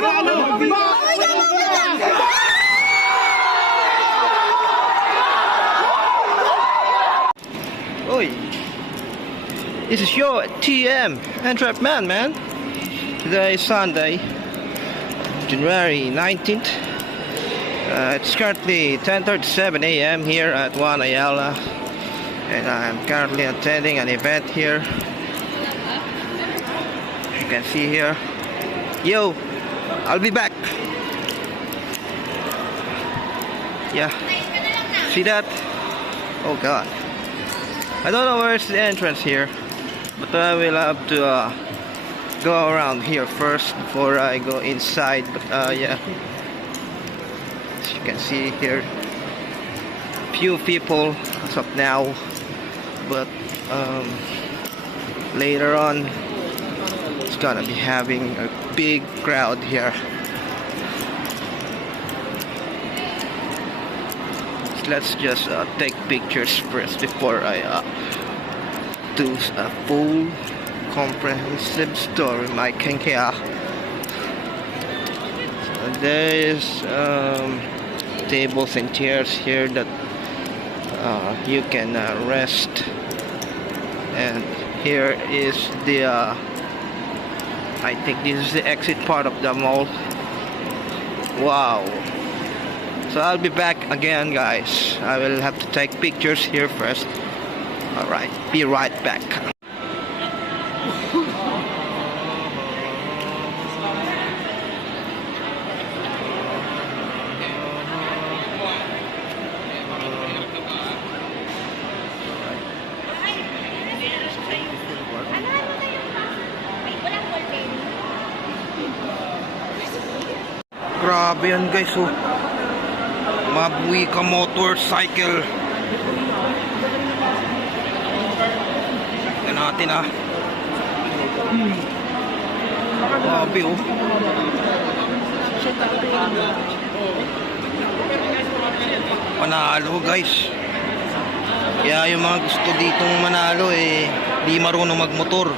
Oi, this is your TM Antwerp man. Today is Sunday, January 19th. It's currently 10:37 a.m. here at One Ayala, and I'm currently attending an event here. You can see here. Yo, I'll be back. Yeah, see that? Oh God, I don't know where's the entrance here, but I will have to go around here first before I go inside. But yeah, as you can see here, few people as of now, but later on it's gonna be having a big crowd here. Let's just take pictures first before I do a full comprehensive story. My Kenkea. So there is tables and chairs here that you can rest, and here is the I think this is the exit part of the mall. Wow. So I'll be back again, guys. I will have to take pictures here first. Alright, be right back. Grabe yan, guys. Oh. Mabuhi ka motorcycle. Tignan natin ah. Grabe oh. Manalo guys. Kaya yung mga gusto ditong manalo di marunong magmotor,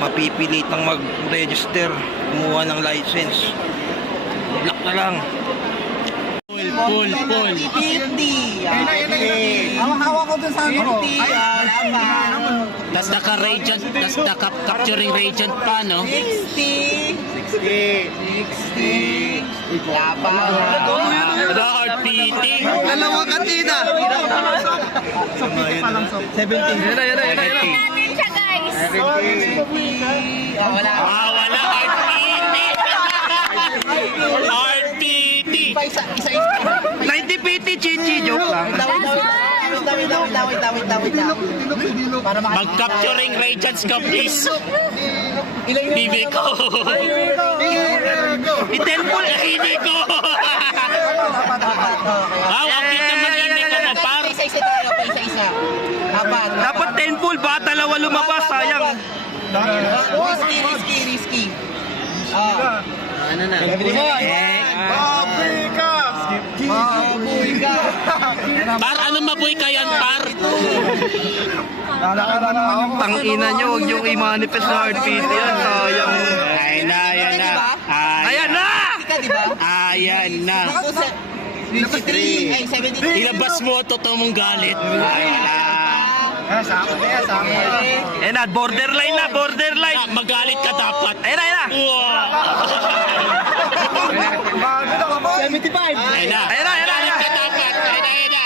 mapipilitang mag-register, kumuha ng license. Black na lang. Full. 50. Hawak ko dun sa ano. Tas naka-radiant, tas naka-capturing radiant pa, no? 60. RPT. Dalawang katina. 17. Yan na. Wala RPT. Isa. 90 PT Chichi, joke lang. Wait. Para Mag-capturing radiants ka, please. Bibi ko. I-10-pull. Hindi ko. Ang kita mag-hindi ko mo, par. Isa tayo, isa. Apat. Dapat 10-pull, ba dalawa lumabas, sayang. Risky. Ano na? Mabuhay ka. Par, ano mabuhay ka yan, par? Tangina nyo, huwag nyo i-manifest na RPT yan, sayang. Ayan na. 53. 73. Ilabas mo, totoo mong galit. Ayan na, borderline. Magalit ka dapat. Ayan na. 75. Ayan na. Magalit ka dapat. Ayan na.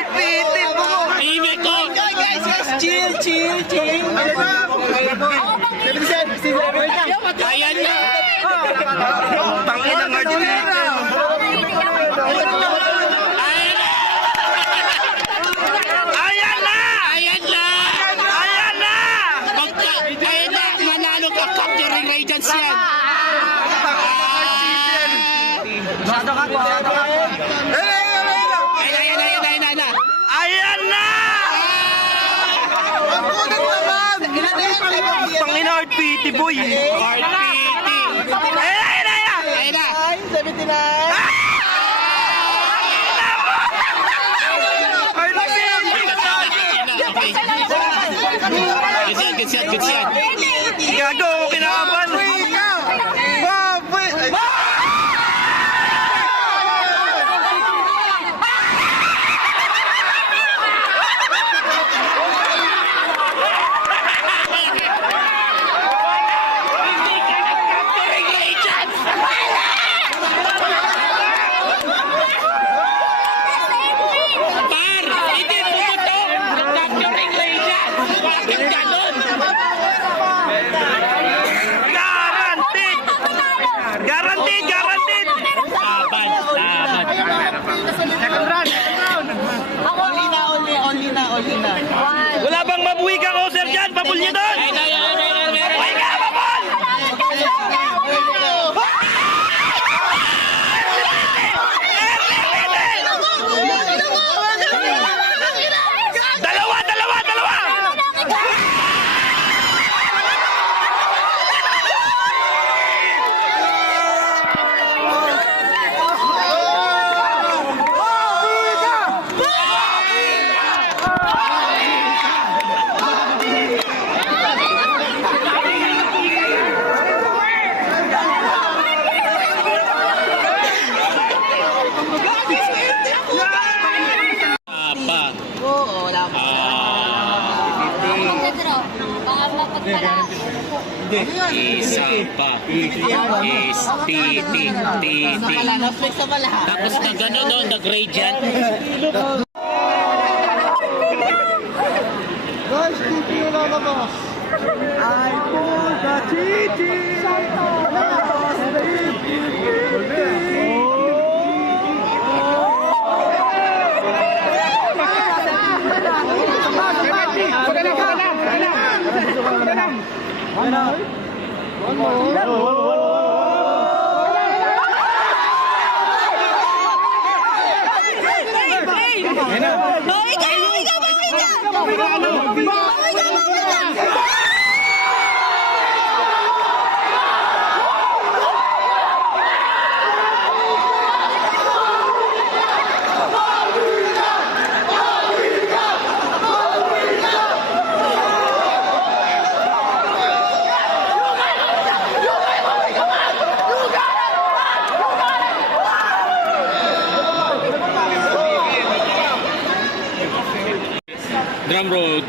RPT po. Iwi ko. Guys, chill. 77. Ayan na. Tangina ng RPT. Manalo ka, capturing agents yan. Ayan na! Tangina RPT boy. RPT. Ayan na. 79. Good shot. Gago, kinaban. Habol niya doon! Uy ka, habol! Dalawa! Oo, wala pa. Isa pa. Is titi. Nakalanaplex sa pala. Tapos na gano'n, no? Nag-radiant. Guys, titi yung lalabas. I pull the titi. Drum roll.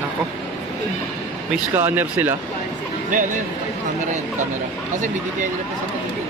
Nako. May scanner sila. Camera. Kasi BDTI nila pa sa tubig.